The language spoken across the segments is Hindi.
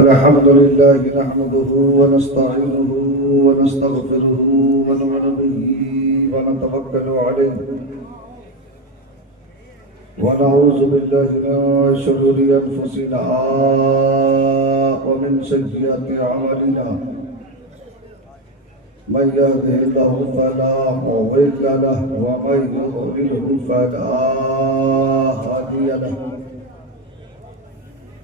अल्हम्दुलिल्लाह नहमदुहु व नस्तईनुहु व नस्तगफिरुहु व नु'मिनु बिही व नतवक्कलु अलैहि व नऊज़ु बिल्लाहि मिन शुरूरि अनफुसिना व मिन सय्यिआति अअमालिना मन यहदिहिल्लाहु फला मुज़िल्ल लहु व मन युद्लिलहु फला हादिय लहु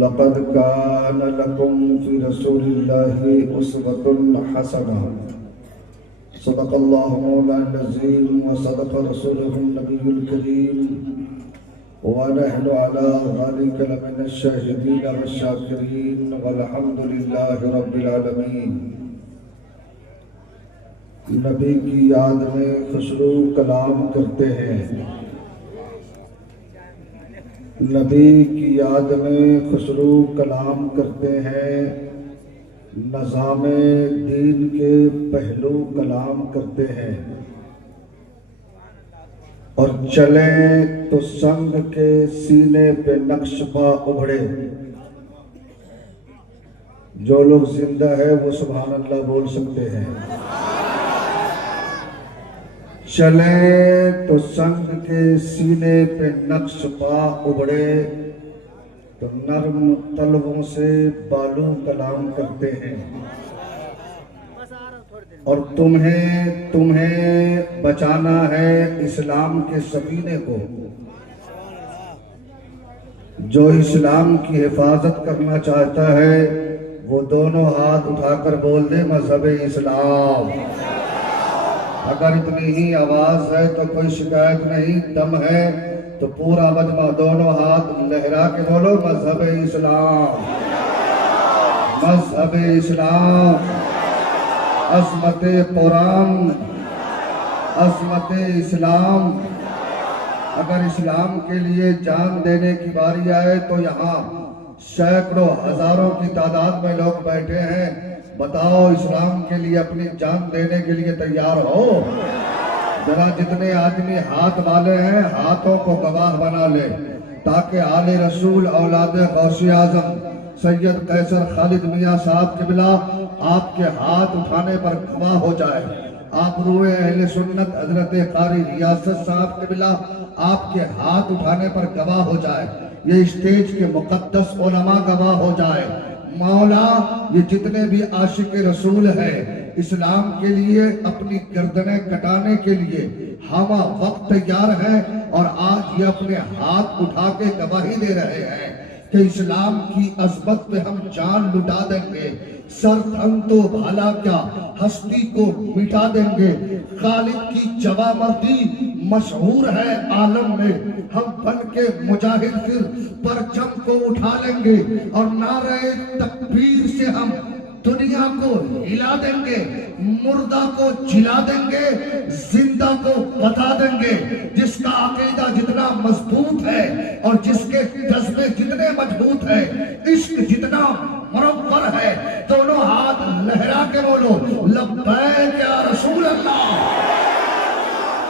लक़द कान लकुम फ़ी रसूलिल्लाहि उस्वतुन हसना सदक़ल्लाहु मौलाना अज़ीम व सदक़ रसूलुहुन नबियुल करीम व नहनु अला ज़ालिका लमिन अश-शाहिदीन वश-शाकिरीन वल्हम्दुलिल्लाहि रब्बिल आलमीन। नबी की याद में खुशरू कलाम करते हैं, नबी की याद में खुसरू कलाम करते हैं, नज़ामे दीन के पहलू कलाम करते हैं और चले तो संग के सीने पे नक्शबा उभरे। जो लोग जिंदा है वो सुभान अल्लाह बोल सकते हैं। चले तो संग के सीने पे नक्श पा उबड़े, तो नर्म तलवों से बालू कलाम करते हैं और तुम्हें बचाना है इस्लाम के सफीने को। जो इस्लाम की हिफाजत करना चाहता है वो दोनों हाथ उठाकर बोल दे मजहब इस्लाम। अगर इतनी ही आवाज है तो कोई शिकायत नहीं, दम है तो पूरा मजमा दोनों हाथ लहरा के बोलो मजहब इस्लाम, मजहब इस्लाम, अज़मत कुरान, अज़मत इस्लाम। अगर इस्लाम के लिए जान देने की बारी आए तो यहाँ सैकड़ों हजारों की तादाद में लोग बैठे हैं। बताओ इस्लाम के लिए अपनी जान देने के लिए तैयार हो? जरा जितने आदमी हाथ वाले हैं हाथों को गवाह बना ले, ताकि आले रसूल औलाद गौसे आजम सैयद कैसर खालिद मियाँ साहब क़िबला आपके हाथ उठाने पर गवाह हो जाए। आप रूए अहले सुन्नत हजरत कारी रियासत साहब क़िबला आपके हाथ उठाने पर गवाह हो जाए। ये स्टेज के मुक़द्दस उलमा गवाह हो जाए। मौला ये जितने भी आशिक रसूल है इस्लाम के लिए अपनी गर्दनें कटाने के लिए हम वक्त तैयार है और आज ये अपने हाथ उठा के गवाही दे रहे हैं कि इस्लाम की अज़मत पे हम जान लुटा देंगे। सर थन तो भाला क्या हस्ती को मिटा देंगे। खालिद की जवामर्दी मशहूर है आलम में। हम बन के मुजाहिद फिर परचम को उठा लेंगे और नारे तकबीर से हम दुनिया को हिला देंगे। मुर्दा को जिला देंगे, जिंदा को बता देंगे। जिसका अकीदा जितना मजबूत है और जिसके जज्बे जितने मजबूत है, इश्क जितना मुरव्वर है, दोनों हाथ लहरा के बोलो लब्बैक या रसूल अल्लाह।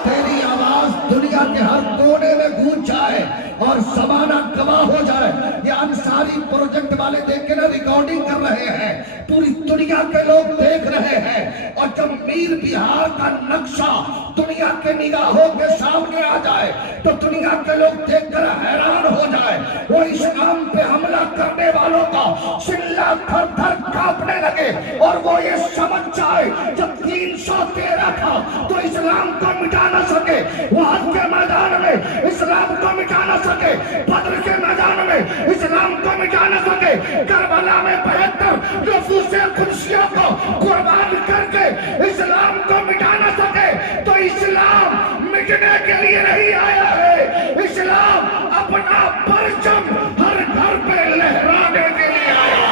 तेरी आवाज दुनिया के हर कोने में गूंज जाए और ज़माना गवाह हो जाए। ये अंसारी प्रोजेक्ट वाले देख के ना रिकॉर्डिंग कर रहे हैं, पूरी दुनिया के लोग देख रहे हैं। और जब मीर बिहार का नक्शा दुनिया के निगाहों के सामने आ जाए तो दुनिया के लोग देखकर हैरान हो जाए। वो इस्लाम पे हमला करने वालों का सिल्ला थर थर कांपने लगे और वो ये समझ जाए जब 313 था तो इस्लाम को मिटा न सके। वहाद के मैदान में इस्लाम को मिटा न सके, बद्र के मैदान में इस्लाम को मिटा न सके, करबला में 72 नफूसे खुशियों को कुर्बान करके इस्लाम को मिटा न सके। तो इस्लाम मिटने के लिए नहीं आया है, इस्लाम अपना परचम हर घर पे लहराने के लिए आया है।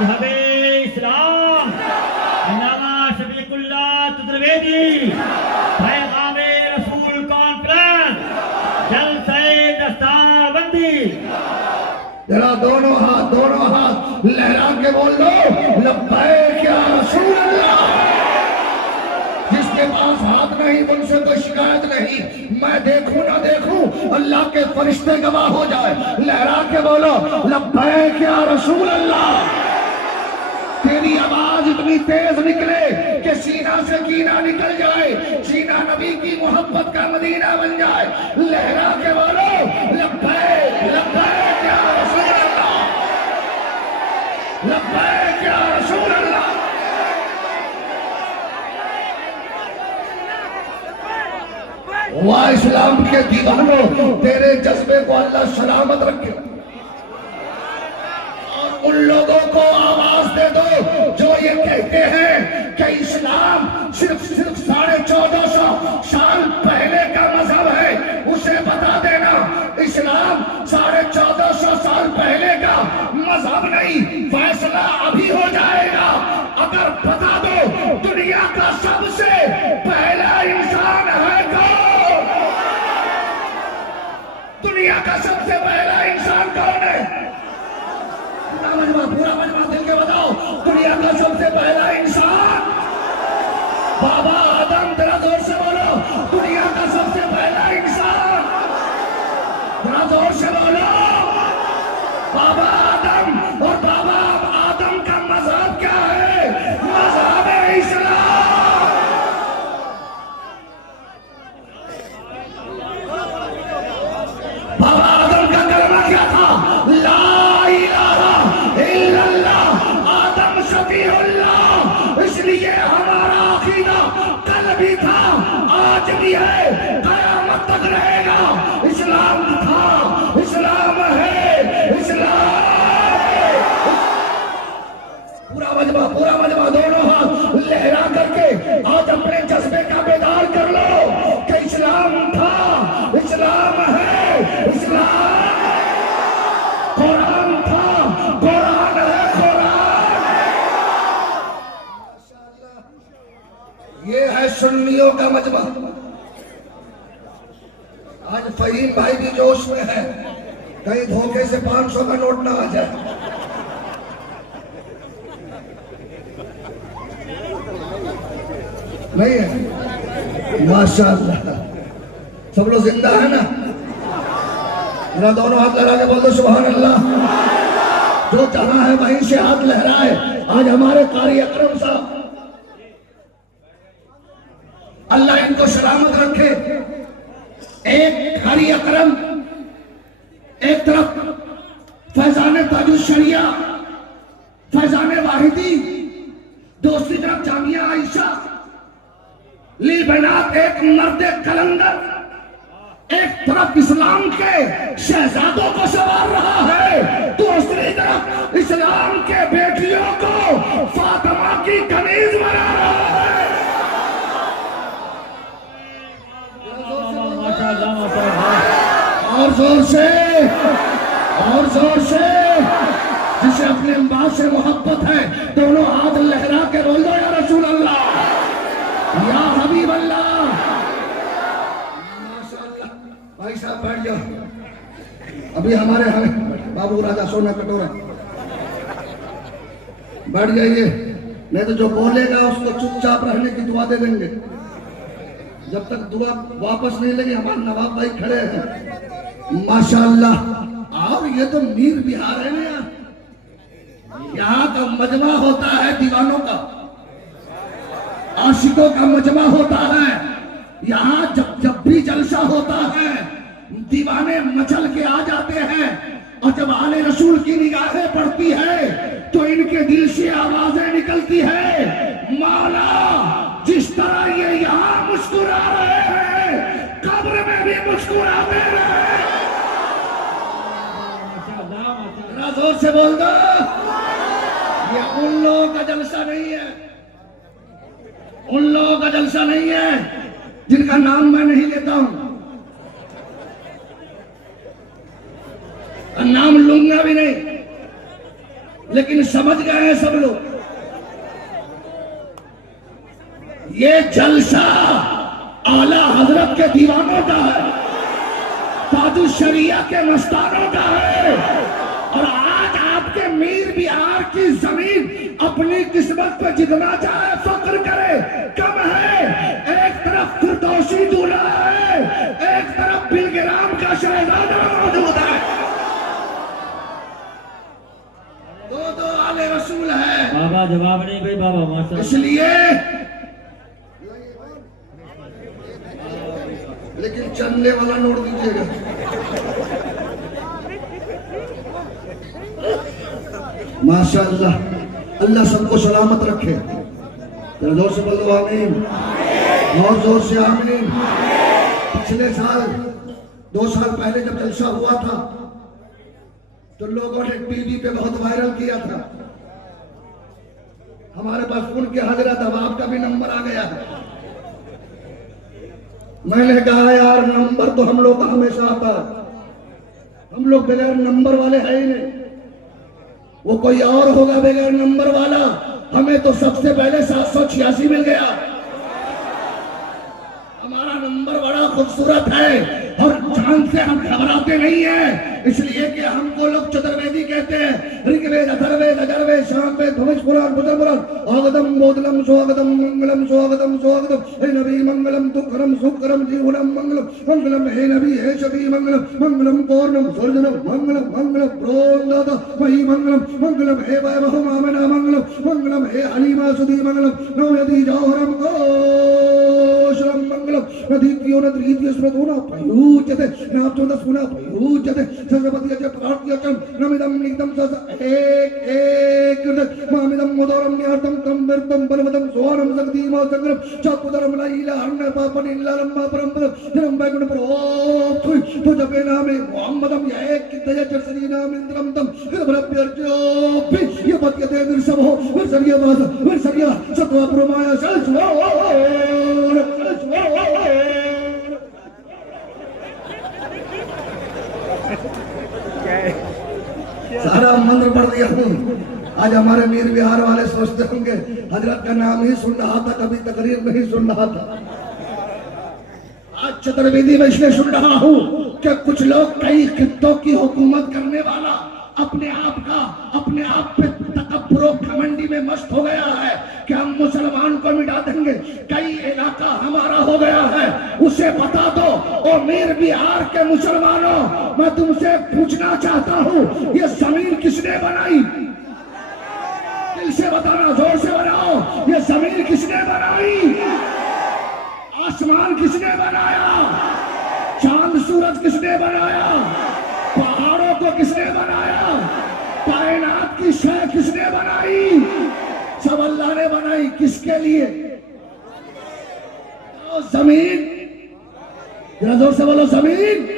मजहबे इस्लाम अल्लामा शफीकुल्लाह तुद्रवेदी पैगामे रसूल कॉन्फ्रेंस जलसे दस्तारबंदी। जरा दोनों हाथ लहरा के बोल दो लब्बैक या रसूल अल्लाह। जिसके पास हाथ नहीं उनसे कोई शिकायत नहीं, मैं देखूं ना देखूं अल्लाह के फरिश्ते गवाह हो जाए। लहरा के बोलो लब्बैक या रसूल अल्लाह। तेरी आवाज इतनी तेज निकले कि सीना से कीना निकल जाए, सीना नबी की मोहब्बत का मदीना बन जाए। लहरा के बोलो लब्बैक लब्बैक या रसूल अल्लाह, लब्बैक या रसूल अल्लाह। वाह इस्लाम के दीवानों, तेरे जज्बे को अल्लाह सलामत रखे। उन लोगों को आवाज दे दो जो ये कहते हैं कि इस्लाम सिर्फ 1450 साल पहले का मजहब है। उसे बता देना इस्लाम 1450 साल पहले का मजहब नहीं, फैसला अभी हो जाएगा। अगर बता दो दुनिया का सबसे पहला इंसान है कौन? दुनिया का सबसे पहला इंसान कौन है? पूरा मजमा दिल के बताओ, दुनिया का सबसे पहला इंसान बाबा आदम। जरा जोर से बोलो दुनिया का सबसे पहला इंसान। जरा जोर से बोलो बाबा आदम। और बाबा आदम का मजहब क्या है? मजहब है इस्लाम। बाबा आदम का कलमा क्या था? ला इसलिए हमारा अकीदा कल भी था, आज भी है, कयामत तक रहेगा। इस्लाम था, इस्लाम है, इस्लाम। पूरा मजमा दोनों हाथ लहरा करके आज अपने जज्बे का बेदार कर लो कि इस्लाम था, इस्लाम है, इस्लाम। कुरान था, कुरान है, कुरान। ये है सुन्नियों का मजमा। आज फहीम भाई भी जोश में है, कहीं धोखे से 500 का नोट ना आ जाए। नहीं है? माशाअल्लाह, सब लोग जिंदा है ना? मेरा दोनों हाथ लहरा के बोल दो सुभान अल्लाह। जो जहां है वहीं से हाथ लहराए। आज हमारे कारी अकरम साहब, अल्लाह इनको सलामत रखे। एक कारी अकरम एक तरफ फैजान ताजुश शरिया, फैजान वाहिदी, दूसरी तरफ जामिया आयशा, ली बनात एक मर्द कलंदर, एक तरफ इस्लाम के शहजादों को सवार रहा है, दूसरी तरफ इस्लाम के बेटियों को फातिमा की कनीज बना रहा है। और जोर से, और जोर से। जिसे अपने मां से मोहब्बत है दोनों हाथ लहरा के बोल दो या रसूल अल्लाह, या हबीब अल्लाह। भाई साहब बैठ जाओ। अभी हमारे हमें बाबू राजा सोना कटोरा, बैठ जाइए। नहीं तो जो बोलेगा उसको चुपचाप रहने की दुआ दे देंगे। जब तक दुआ वापस नहीं लगी, हमारे नवाब भाई खड़े हैं माशाअल्लाह। और ये तो मीर बिहार है ना, यहाँ का मजमा होता है दीवानों का, आशिकों का मजमा होता है। यहाँ जब भी जलसा होता है दीवाने मचल के आ जाते हैं, और जब आले रसूल की निगाहें पड़ती है तो इनके दिल से आवाजें निकलती है, मौला जिस तरह ये यहाँ मुस्कुरा रहे हैं कब्र में भी मुस्कुराते रहे। जोर से बोल दो, ये उन लोगों का जलसा नहीं है, उन लोगों का जलसा नहीं है जिनका नाम मैं नहीं लेता हूं, नाम लूंगा भी नहीं। लेकिन समझ गए हैं सब लोग, ये जलसा आला हजरत के दीवानों का है, साधु शरिया के मस्तानों का है। और आज आपके मीर बिहार की जमीन अपनी किस्मत पे जितना चाहे फख्र करे कम है। एक तरफ फिरदौसी दूल्हा है, एक तरफ बिलगिराम का शहजादा मौजूद है, दो आले रसूल है। बाबा जवाब नहीं भाई बाबा माशा। इसलिए लेकिन चलने वाला नोट दीजिएगा। माशाअल्लाह, अल्लाह सबको सलामत रखे। जरा जोर से बोलो आमीन, और जोर से आमीन। पिछले साल 2 साल पहले जब जलसा हुआ था तो लोगों ने टीवी पे बहुत वायरल किया था। हमारे पास फोन के हजरत अब आपका भी नंबर आ गया है। मैंने कहा यार नंबर तो हम लोग का हमेशा आता है, हम लोग बगैर नंबर वाले है ही नहीं, वो कोई और होगा बगैर नंबर वाला। हमें तो सबसे पहले 786 मिल गया। हमारा नंबर बड़ा खूबसूरत है और जान से हम घबराते नहीं हैं, इसलिए कि हमको लोग चतुर्वेदी कहते हैं। ऋग्वेद, अथर्ववेद, अजर्वेद, सामवेद, भविष्य पुराण, बुद्ध पुराण। आगतम बोधलम स्वागतम मंगलम स्वागतम स्वागतम। हे नबी मंगलम दुखरम सुखरम जीवनम मंगलम मंगलम। हे नबी हे शबी मंगलम मंगलम पूर्णम सुरजनम मंगलम मंगलम प्रोदाता मही मंगलम मंगलम। हे वैभव मामना मंगलम मंगलम। हे हलीमा सुधी मंगलम नवयति जौहरम गोशरम मंगलम। नदीत्यो नद्रीत्यो स्मृतोना पयूज्यते नाप्तोदस्मुना पयूज्यते सर्वपति अच प्रार्थ्य च नमिदं निगदं सस एक मामिदं मोदरं न्यार्थं तं वर्तं बलवतं सोहनं शक्तिमा संग्रम चापुदरं लैला हन्न पापनिल्लरं परम जन्म वैकुंठ प्रोथुई तो जपे नामे मोहम्मदं एक कितय चर्सरी नाम इंद्रम तम भरभ्यर्जो भी ये पत्यते विरसभो विरसरिया वास विरसरिया सत्वा प्रमाया सल्सो सारा मंत्र पढ़ दिया हूँ। आज हमारे मीर बिहार वाले सोचते होंगे हजरत का नाम ही सुन रहा था, कभी तकरीर नहीं सुन रहा था। आज चतुर्वेदी में इसलिए सुन रहा हूँ कि कुछ लोग कई खित्तों की हुकूमत करने वाला अपने आप पे तकब्बुर घमंडी में मस्त हो गया है कि हम मुसलमान को मिटा देंगे, कई इलाका हमारा हो गया है। उसे बता दो ओ मीर बिहार के मुसलमानों, मैं तुमसे पूछना चाहता हूँ ये जमीन किसने बनाई? दिल से बताना, जोर से बनाओ, ये जमीन किसने बनाई? आसमान किसने बनाया? चांद सूरज किसने बनाया? पहाड़ों को किसने बनाया? कायनात की शय किसने बनाई? सब अल्लाह ने बनाई। किसके लिए? तो जमीन, जरा जोर से बोलो जमीन।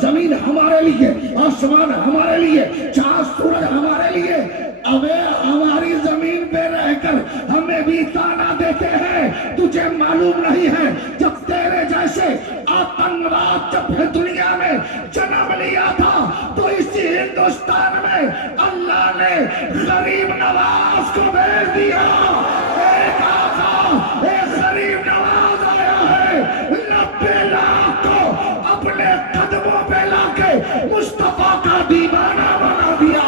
जमीन हमारे लिए, आसमान हमारे लिए, चांद सूरज हमारे लिए। अबे हमारी जमीन पे रहकर हमें भी ताना देते हैं। तुझे मालूम नहीं है जब तेरे जैसे आतंकवाद जब दुनिया में जन्म लिया था तो इसी हिंदुस्तान में अल्लाह ने गरीब नवाज को भेज दिया। एक आका, एक गरीब नवाज आया है, 90 लाख को अपने कदमों पे लाके मुस्तफा का दीवाना बना दिया।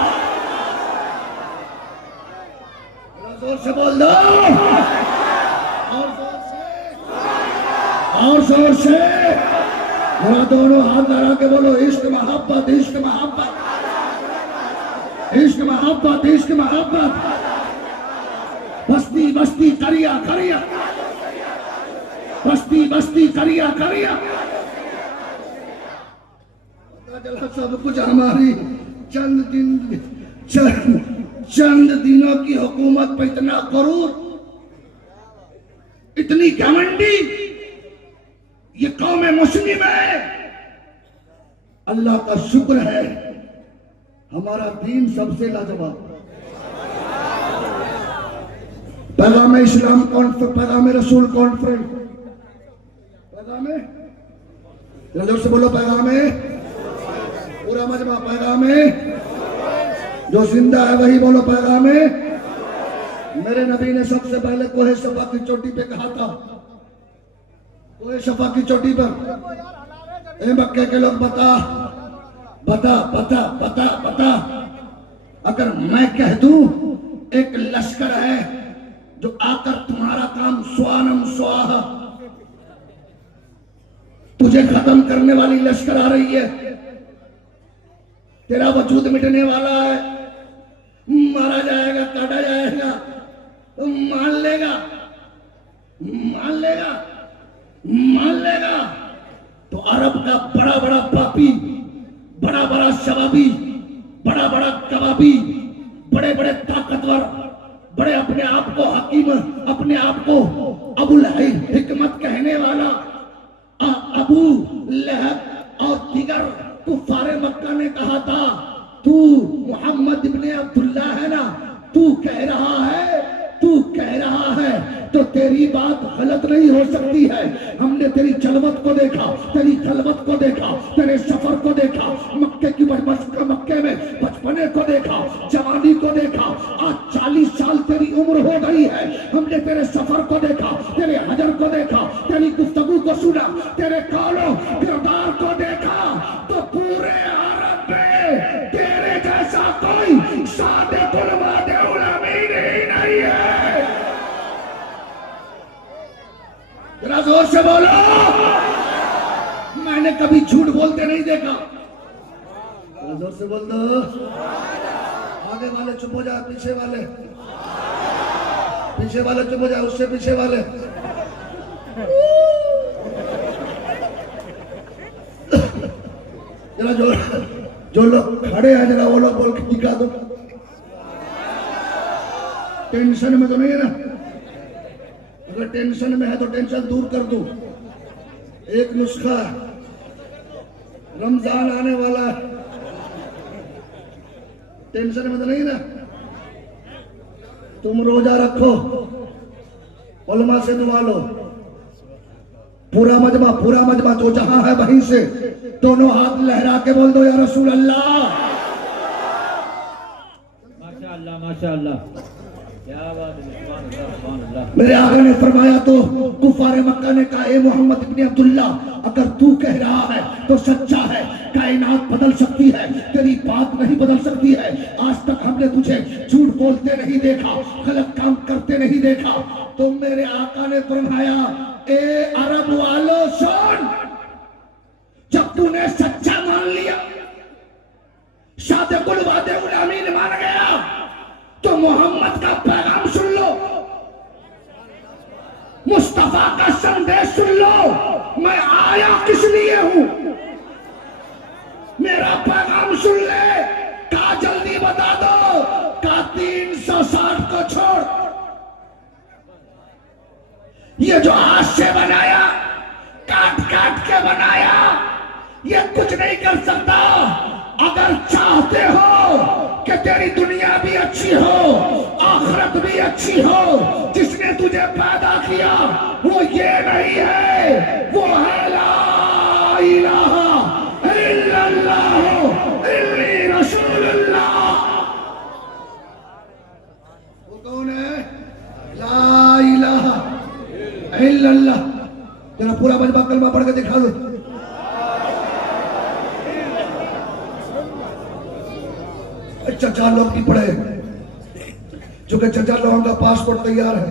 जोर से बोल दो, और जोर से, और जोर से। जरा दोनों हाथ लगा के बोलो इश्क मोहब्बत, इश्क मोहब्बत, इश्क मोहब्बत, इश्क मोहब्बत। बस्ती बस्ती करिया करिया, बस्ती बस्ती करिया करिया। पता चला सब कुछ हमारी चंद दिनों की हुकूमत पे इतना करूर, इतनी घमंडी ये कौम मुस्लिम है। अल्लाह का शुक्र है हमारा दीन सबसे लाजवाब। पैगाम इस्लाम कॉन्फ्रेंस, पैगाम रसूल कॉन्फ्रेंस, पैगाम जल्दी से बोलो, पैगाम पूरा मजमा, पैगाम जो जिंदा है वही बोलो पैगाम है। मेरे नबी ने सबसे पहले कोहे शफा की चोटी पे कहा था, कोहे शफा की चोटी पर, ए मक्के के लोग बता बता बता बता बता, अगर मैं कह दूं एक लश्कर है जो आकर तुम्हारा काम स्वानम स्वाहा, तुझे खत्म करने वाली लश्कर आ रही है, तेरा वजूद मिटने वाला है, मारा जाएगा, काटा जाएगा, तो मान लेगा, मान लेगा, मान लेगा। तो अरब का बड़ा बड़ा पापी, बड़ा बड़ा शबाबी, बड़ा बड़ा कबाबी, बड़े बड़े ताकतवर, बड़े अपने आप को हकीम, अपने आप को अबुल हिकमत कहने वाला अबू लहब और दीगर कुफारे मक्का ने कहा था, तू मोहम्मद इब्ने अब्दुल्ला है ना, तू कह रहा है, तू कह रहा है तो तेरी बात गलत नहीं हो सकती है। हमने तेरी जलवत को देखा, तेरी खलवत को देखा, तेरे सफर को देखा, मक्के की मक्के में बचपने को देखा, जवानी को देखा, आज 40 साल तेरी उम्र हो गई है। हमने तेरे सफर को देखा, तेरे हजर को देखा, तेरी गुफ्तगू को सुना, तेरे कौलो किरदार को देखा, तो पूरे अरब में तेरे जैसा कोई सादिकुल वादिउल अमीन ही नहीं है। जरा जोर से बोलो, मैंने कभी झूठ बोलते नहीं देखा। जोर से बोल दो, आगे वाले चुप हो जाए, पीछे वाले चुप हो जाए, उससे पीछे वाले। जरा जो लोग खड़े हैं जरा वो लोग बोल के दिखा दो। टेंशन में तो नहीं है ना? अगर टेंशन में है तो टेंशन दूर कर दो। एक नुस्खा, रमजान आने वाला है, टेंशन में तो नहीं ना? तुम रोजा रखो, उलमा से दुआ लो, पूरा मजमा जो जहां है वहीं से दोनों हाथ लहरा के बोल दो, या रसूल अल्लाह। माशाअल्लाह माशाअल्लाह, क्या बात है, सुभान अल्लाह सुभान अल्लाह। मेरे आका ने फरमाया तो कुफारे मक्का ने कहा, ए मोहम्मद इब्ने अब्दुल्ला, अगर तू कह रहा है तो सच्चा है, कायनात बदल सकती है, तेरी बात नहीं बदल सकती है। आज तक हमने तुझे झूठ बोलते नहीं देखा, गलत काम करते नहीं देखा। तो मेरे आका ने फरमाया, ए अरब वालों सुन, जब तूने सच्चा मान लिया, सादिकुल वादिउल अमीन मान गया, तो मोहम्मद का पैगाम सुन लो, मुस्तफा का संदेश सुन लो। मैं आया किस लिए हूं, मेरा पैगाम सुन ले। का जल्दी बता दो, का 360 को छोड़, ये जो हाथ से बनाया, काट काट के बनाया, ये कुछ नहीं कर सकता। अगर चाहते हो कि तेरी दुनिया भी अच्छी हो, आखिरत भी अच्छी हो, जिसने तुझे पैदा किया वो ये नहीं है, वो है ला इलाहा इल्लल्लाह इन्नी रसूलुल्लाह। वो कौन है? ला इलाहा इल्लल्लाह। जरा पूरा मजमा कलमा पढ़ के दिखा दो। चचा लोग भी पढ़े, जो कि चचा लोगों का पासपोर्ट तैयार है,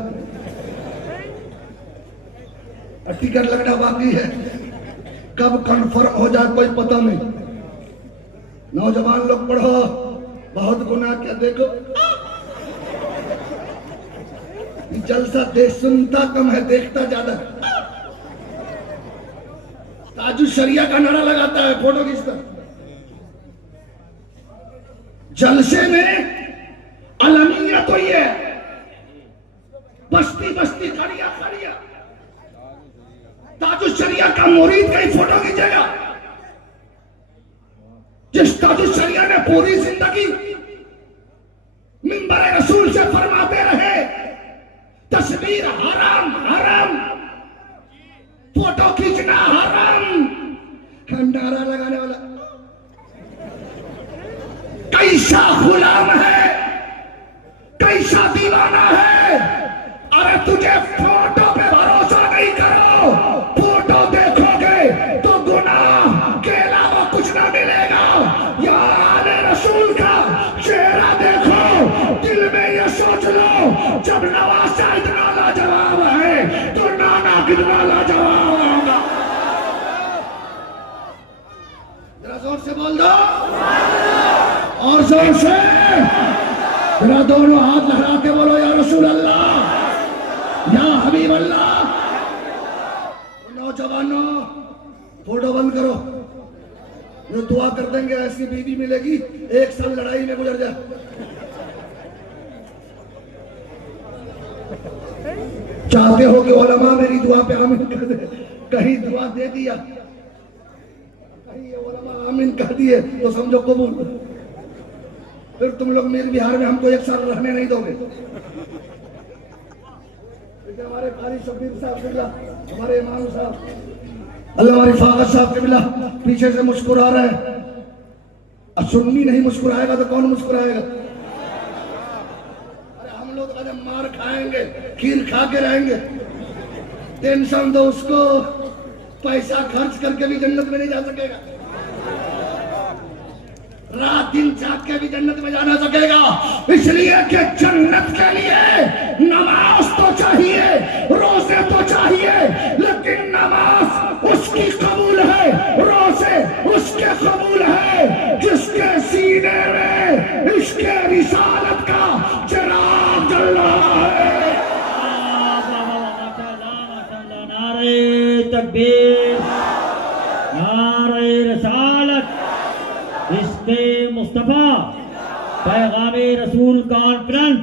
टिकट लगना बाकी है, कब कंफर्म हो जाए कोई पता नहीं। नौजवान लोग पढ़ो, बहुत गुनाह क्या देखो, जलसा देख सुनता कम है, देखता ज्यादा। ताजु शरिया का नारा लगाता है, फोटो खींचता। जलसे में अलमिया तो ये बस्ती बस्ती खड़िया खड़िया, ताजु शरिया का मुरीद कहीं फोटो खींचेगा? जिस ताजु शरिया ने पूरी जिंदगी मिंबर रसूल से फरमाते रहे, तस्वीर हराम हराम, फोटो खींचना हराम, नारा लगाने वाला कई कैसा गुलाम है, कैसा दीवाना है। अरे तुझे फोटो पे भरोसा नहीं करो, फोटो देखोगे तो गुनाह के अलावा कुछ ना मिलेगा। यार रसूल का चेहरा देखो, दिल में ये सोच लो, जब नवासा इतना लाजवाब है तो नाना कितना लाजवाब होगा। जरा जोर से बोल दो, और जोर से जरा दोनों हाथ लहरा के बोलो, या रसूल अल्लाह, या हबीब अल्लाह। नौजवानों, फोटो बंद करो। जो दुआ कर देंगे ऐसी बीवी मिलेगी 1 साल लड़ाई में गुजर जाए। चाहते हो कि उलमा मेरी दुआ पे आमीन कर दे, कहीं दुआ दे दिया, कहीं ये उलमा आमीन कर दिए तो समझो कबूल। फिर तुम लोग मेरे बिहार में हमको 1 साल रहने नहीं दोगे। हमारे कारी शब्बीर साहब किबला, हमारे इमाम साहब अल्लाह हमारी फागत साहब किबला पीछे से मुस्कुरा रहे हैं। अब सुन्नी नहीं मुस्कुराएगा तो कौन मुस्कुराएगा? अरे हम लोग अगर मार खाएंगे, खीर खा के रहेंगे। टेंशन दो उसको, पैसा खर्च करके भी जन्नत में नहीं जा सकेगा, रात दिन जाग के भी जन्नत में जाना सकेगा। इसलिए कि जन्नत के लिए नमाज तो चाहिए, रोजे तो चाहिए, लेकिन नमाज उसकी कबूल है, रोजे उसके कबूल है जिसके सीने में इसके रिसालत का चिराग जल रहा है। नारे तकबीर, नारे रसालत, इश्क़े मुस्तफा, पैगामे रसूल कॉन्फ्रेंस।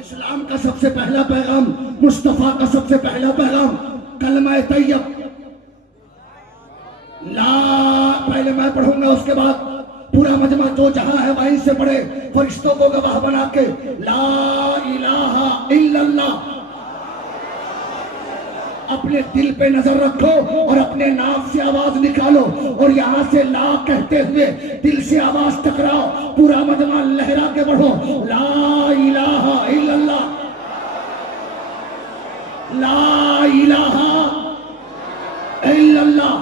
इस्लाम का सबसे पहला पैगाम, मुस्तफा का सबसे पहला पैगाम कलमा तैयब ला। पहले मैं पढ़ूंगा, उसके बाद पूरा मजमा जो जहां है वहीं से पढ़े, फरिश्तों को गवाह बना के ला इलाहा इल्लल्लाह। अपने दिल पे नजर रखो और अपने नाक से आवाज निकालो, और यहां से ला कहते हुए दिल से आवाज टकराओ। पूरा मजमा लहरा के बढ़ो, ला इलाहा इल्लल्लाह, ला इलाहा इल्लल्लाह।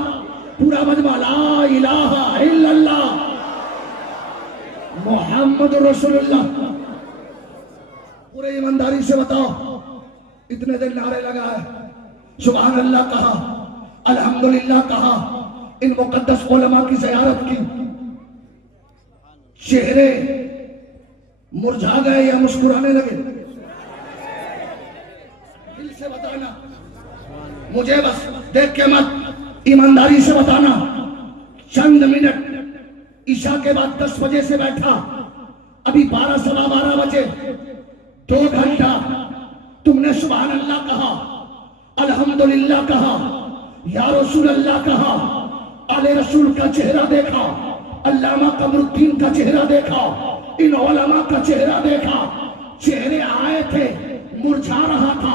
पूरा मजमा ला इलाहा इल्लल्लाह मोहम्मद रसूलुल्लाह। पूरे ईमानदारी से बताओ, इतने दिन नारे लगा है, सुभान अल्लाह कहा, अल्हम्दुलिल्लाह कहा, इन मुकद्दस उलमा की ज़ियारत की, चेहरे मुरझा गए या मुस्कुराने लगे? दिल से बताना, मुझे बस देख के मत, ईमानदारी से बताना। चंद मिनट ईशा के बाद 10 बजे से बैठा, अभी 12 सवा 12 बजे, 2 घंटा तुमने सुभान अल्लाह कहा, अल्हम्दुलिल्लाह कहा, या रसूल अल्लाह कहा, आले रसूल का चेहरा देखा, अल्लामा कमरुद्दीन का चेहरा देखा, इन उलमा का चेहरा देखा। चेहरे आए थे, मुरझा रहा था,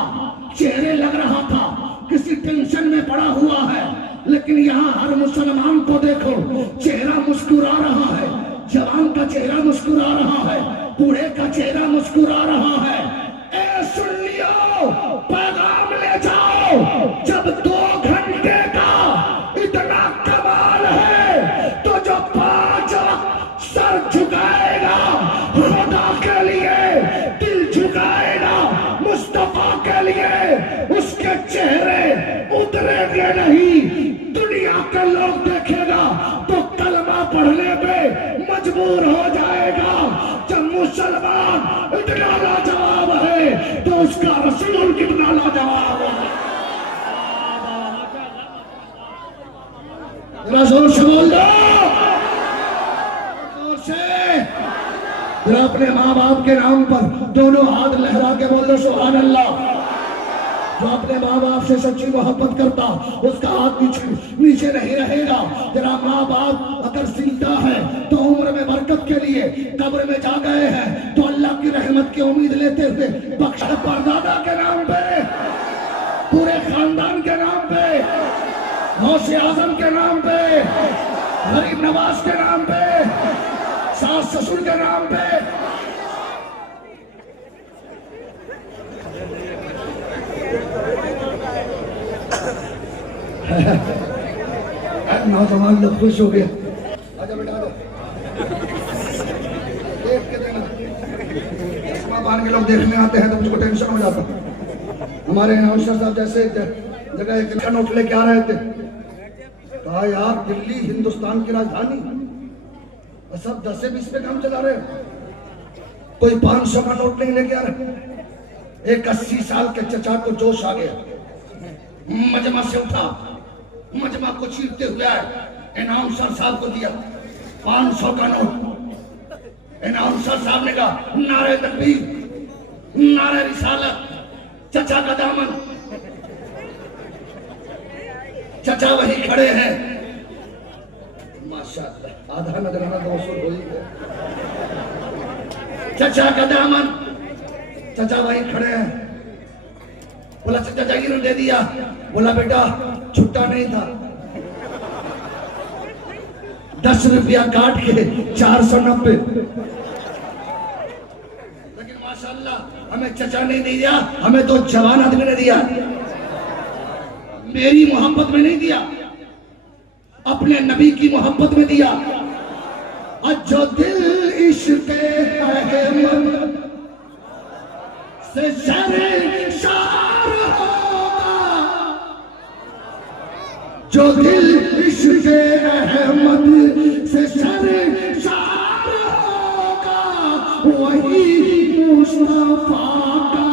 चेहरे लग रहा था किसी टेंशन में पड़ा हुआ है, लेकिन यहाँ हर मुसलमान को देखो, चेहरा मुस्कुरा रहा है। जवान का चेहरा मुस्कुरा रहा है, बूढ़े का चेहरा मुस्कुरा रहा है। ए सुन्नियों, पैगाम ले जाओ, जब 2 घंटे का इतना कमाल है तो जो 5 वक्त सर झुकाएगा खुदा के लिए, दिल झुकाएगा मुस्तफा के लिए, उसके चेहरे उतरेंगे नहीं। दुनिया के लोग देखेगा तो कलमा पढ़ने पे मजबूर हो जाएगा। जब मुसलमान इतना लाजवाब है तो उसका रसूल कितना लाजवाब है। जोर से बोल दो, जोर से। जरा अपने माँ बाप के नाम पर दोनों हाथ लहरा के बोल दो सुभान अल्लाह। जो अपने माँ बाप से सच्ची मोहब्बत करता उसका हाथ नीचे नहीं रहेगा। जरा माँ बाप अगर जिंदा है तो उम्र में बरकत के लिए, कब्र में जा गए हैं तो अल्लाह की रहमत की उम्मीद लेते हुए बख्श परदादा के नाम पे, पूरे खानदान के नाम पे, गौसे आजम के नाम पे, गरीब नवाज के नाम पे, सास रसूल के नाम पे। नौजवान लोग खुश हो गए। आजा बेटा आजा, देख के देना। चश्मा बांध के लोग देखने आते हैं तो मुझको टेंशन हो जाता। हमारे अनाउंसर साहब जैसे जगह एक नोट लेके आ रहे थे, कहा यार दिल्ली हिंदुस्तान की राजधानी, सब 10-20 पे काम चला रहे, कोई 500 का नोट नहीं लेके आ रहे। एक 80 साल के चचा को जोश आ गया, मजमा से उठा, मजमा को चीरते हुए अनाउंसर साहब को दिया 500 का नोट। अनाउंसर साहब ने कहा नारे तकबीर, नारे रिसालत, चचा का दामन। चचा वही खड़े हैं, माशाअल्लाह, आधा नजराना तो वसूल हो ही गया। चचा का दामन, चचा वही खड़े हैं। बोला चचा जागीर दे दिया। बोला बेटा छुट्टा नहीं था, 10 रुपया काट के 490। लेकिन माशाअल्लाह हमें चचा नहीं दिया, हमें तो जवान आदमी ने दिया। मेरी मोहब्बत में नहीं दिया, अपने नबी की मोहब्बत में दिया। और जो दिल इश्क़ अहमद से शर्मसार होगा, जो दिल इश्क़ अहमद से शर्मसार होगा, वही मुस्तफा का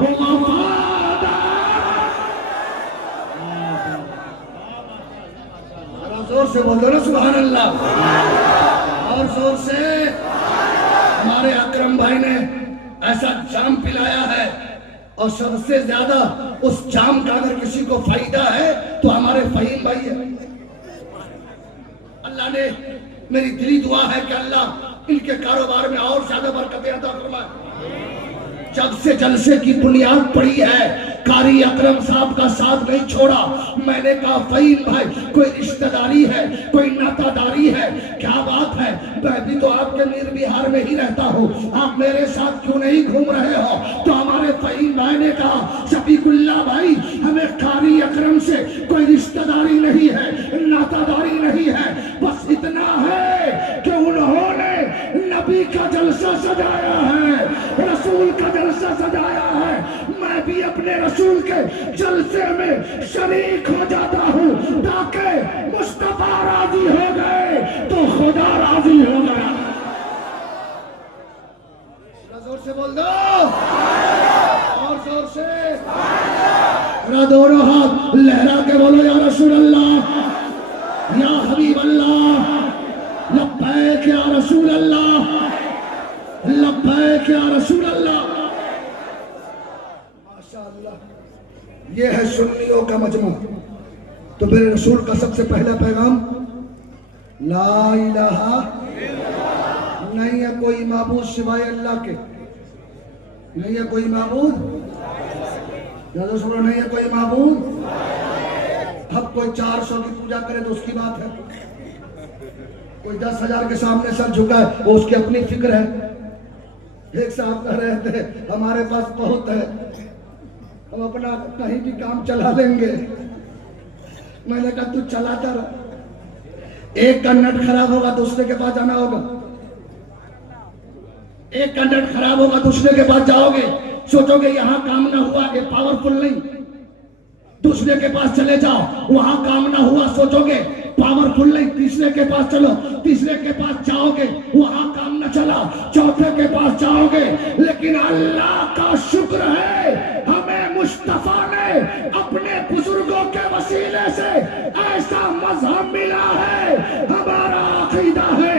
वफादार। जोर से बोल दो ना सुभान अल्लाह, और जोर से। हमारे अकरम भाई ने ऐसा जाम पिलाया है, और सबसे ज्यादा उस जाम का अगर किसी को फायदा है तो हमारे फहीम भाई है। अल्लाह ने, मेरी दिली दुआ है कि अल्लाह इनके कारोबार में और ज्यादा बरकतें अता फरमाए। जब से जलसे की बुनियाद पड़ी है, कारी अकरम साहब का साथ नहीं छोड़ा। मैंने कहा फहीम भाई, कोई रिश्तेदारी है, कोई नातादारी है, क्या बात है, मैं भी तो आपके मीर बिहार में ही रहता हूँ, आप मेरे साथ क्यों नहीं घूम रहे हो? तो हमारे फहीम भाई ने कहा शफीकुल्ला भाई, हमें कारी अकरम से कोई रिश्तेदारी नहीं है, नातादारी नहीं है, बस इतना है कि उन्होंने नबी का जलसा सजाया है, रसूल का जलसा सजाया है। मैं भी अपने रसूल के जलसे में शरीक हो जाता हूँ, ताकि मुस्तफा राजी हो गए तो खुदा राजी हो गया। जोर से बोल दो, और जोर से। दोनों हाथ लहरा के बोलो या रसूल अल्लाह, या हबीब अल्लाह, लब्बैक या रसूल अल्लाह, लब्बैक या रसूल अल्लाह। माशाअल्लाह, ये है सुन्नियों का मजमा। तो मेरे रसूल का सबसे पहला पैगाम ला इलाहा, नहीं है कोई माबूद सिवाय अल्लाह के, नहीं है कोई माबूद, नहीं है कोई माबूद। अब कोई 400 की पूजा करे तो उसकी बात है, कोई 10,000 के सामने सर झुका है वो उसकी अपनी फिक्र है। एक साहब कह रहे थे हमारे पास बहुत है, हम अपना कहीं भी काम चला लेंगे। मैंने कहा तू चलाता रहा, एक का नट खराब होगा दूसरे के पास जाना होगा, एक का नट खराब होगा दूसरे के पास जाओगे, सोचोगे यहां काम ना हुआ, ये पावरफुल नहीं, दूसरे के पास चले जाओ, वहां काम ना हुआ, सोचोगे पावरफुल नहीं, तीसरे के पास चलो, तीसरे के पास जाओगे, वहां काम न चला, चौथे के पास जाओगे। लेकिन अल्लाह का शुक्र है, हमें मुस्तफा ने अपने बुजुर्गों के वसीले से ऐसा मजहब मिला है। हमारा अकीदा है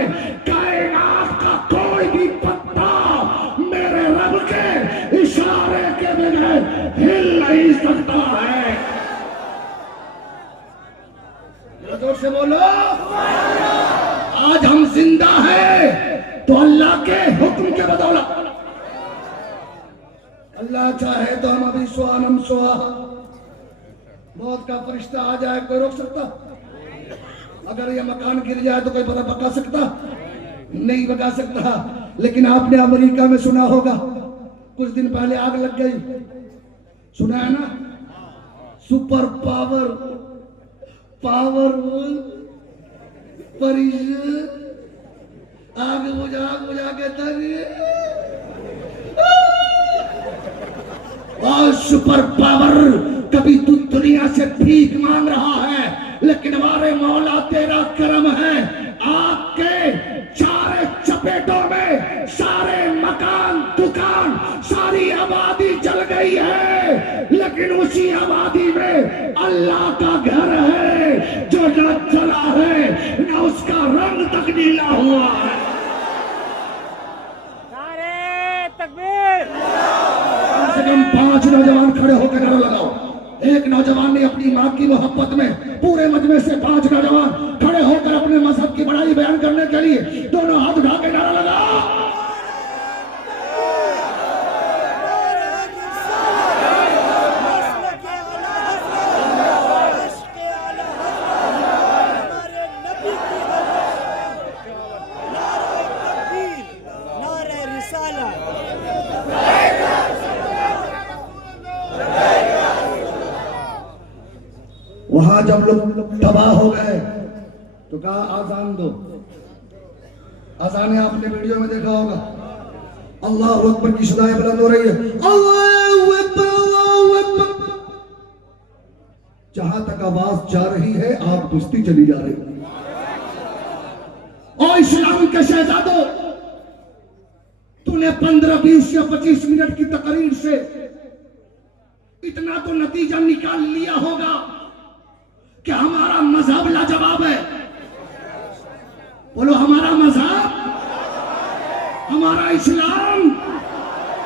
कायनात का कोई भी पत्ता मेरे रब के इशारे के बगैर हिल नहीं सकता है। जोर से बोलो, आज हम जिंदा हैं तो अल्लाह के हुक्म के बदौलत। अल्लाह चाहे तो हम अभी सुहानम सुहा, मौत का फरिश्ता आ जाए, कोई रोक सकता? अगर ये मकान गिर जाए तो कोई पता पका सकता? नहीं भगा सकता। लेकिन आपने अमेरिका में सुना होगा, कुछ दिन पहले आग लग गई, सुना है ना? सुपर पावर पावरफुल आग बुझा के और सुपर पावर कभी तू दुनिया से भीख मांग रहा है, लेकिन हमारे मौला तेरा करम है, आग के चारे चपेटों में सारे मकान दुकान सारी आबादी जल गई है, लेकिन उसी आबादी में अल्लाह का घर है जो न जला है न उसका रंग तक नीला हुआ है। कम से कम 5 नौजवान खड़े होकर नारा लगाओ। एक नौजवान ने अपनी मां की मोहब्बत में पूरे मजमे से 5 नौजवान खड़े होकर अपने मजहब की बड़ाई बयान करने के लिए दोनों हाथ उठा के नारा लगाओ। वहां जब लोग तबाह हो गए तो कहा आजान दो। आजान आपने वीडियो में देखा होगा, अल्लाह अकबर की सदाएं बुलंद हो रही है, अल्लाहू अकबर अल्लाहू अकबर। जहां तक आवाज जा रही है आग बुझती चली जा रही है। और इस्लाम के शहजादों, तूने 15, 20 या 25 मिनट की तकरीर से इतना तो नतीजा निकाल लिया होगा कि हमारा मजहब लाजवाब है। बोलो हमारा मजहब, हमारा इस्लाम,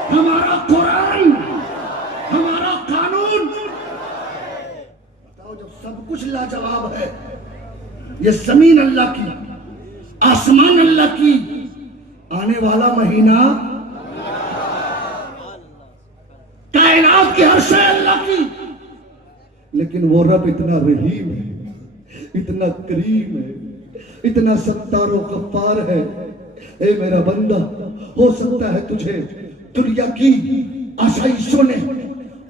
हमारा कुरान, हमारा कानून। बताओ, जब सब कुछ लाजवाब है, ये जमीन अल्लाह की, आसमान अल्लाह की, आने वाला महीना कायनात की हर शय अल्लाह की, लेकिन वो रब इतना रहीम है, इतना करीम है, इतना सत्तार और गफ्फार है। ए मेरा बंदा, हो सकता है तुझे दुनिया की आशाइशों ने,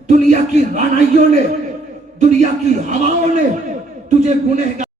दुनिया की रानाइयों ने, दुनिया की हवाओं ने तुझे गुनहगार